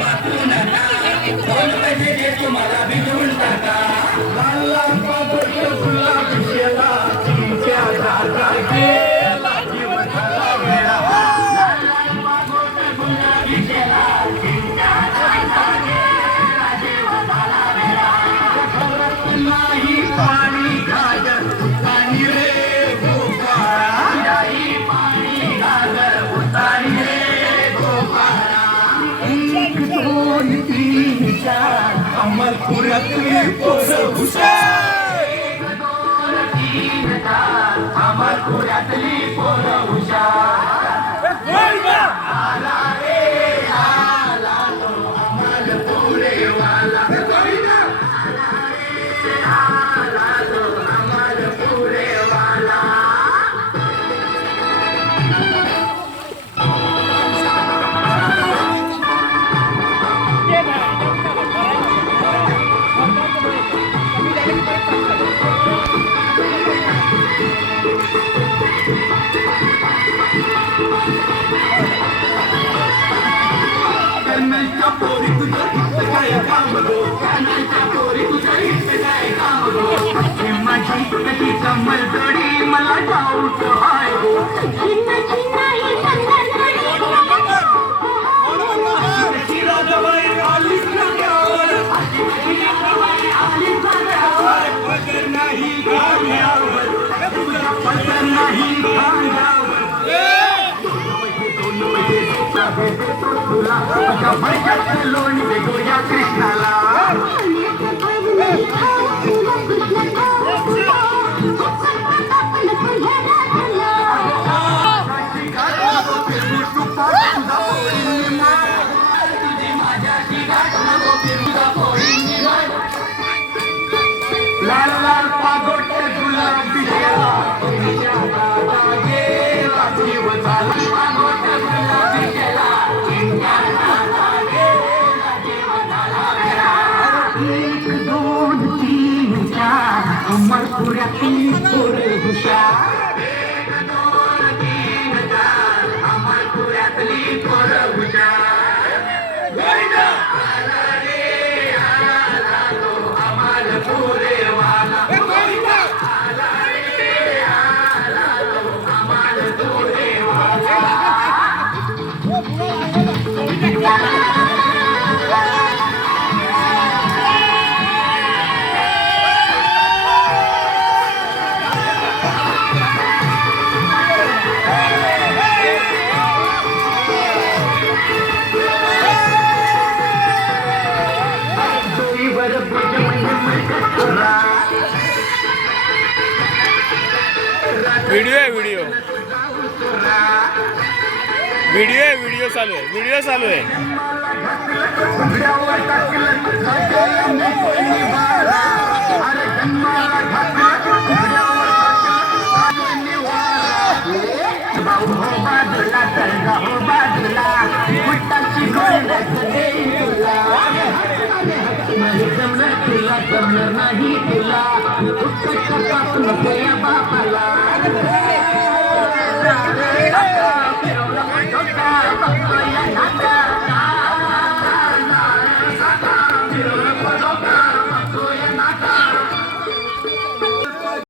वाचू नका, 2 पैसे दे तुम्हाला भिजवून टाका. लाला पापड गुलाबी शेला, चिंच्या दादा गेला जीव झाला वेडा. लाला पापड गुलाबी शेला, चिंच्या दादा गेला जीव झाला वेडा. घरात नाही पाणी गाजर उतानी रे गोपाळा, नाही पाणी गाजर उतानी रे गोपाळा. 1 2 3 4 अमरपुरातली पोरं हुशार. 1 2 3 4 अमरपुरातली पोरं हुशार. आला रे आला तो अमरपुरेवाला. आला रे आला तो अमरपुरेवाला. कर्नलच्या पोरी तुझं इथं काय काम गो, कर्नलच्या पोरी तुझं इथं काय काम गो. हे माझी कशी कमल जोडी मला डाऊट हाय गो. राजाबाई आलीच नाक्यावर, आलीच नाक्यावर. पदर नाही खांद्यावर, तुझा पदर नाही खांद्यावर. तुला पैशाचं लोणी देतो या कृष्णाला. तुझी माझ्याशी गाठ नको फिरू पोरींनी गाठ. लाल लाल पागोट गुलाबी शेला, चिंच्या दादा गेला जीव झाला. पागोट गुलाबी शेला, चिंच्या दादा गेला जीव झाला वेडा. 1 2 3 4 अमरपुरातली पोरं हुशार. 1 2 3 4 अमरपुरातली पोरं हुशार. आला रे आला तो अमरपुरेवाला. आला रे आला तो अमरपुरेवाला. व्हिडिओ आहे व्हिडिओ व्हिडिओ आहे व्हिडिओ चालू आहे व्हिडिओ चालू आहे. जमणार नाही तुला, बापाला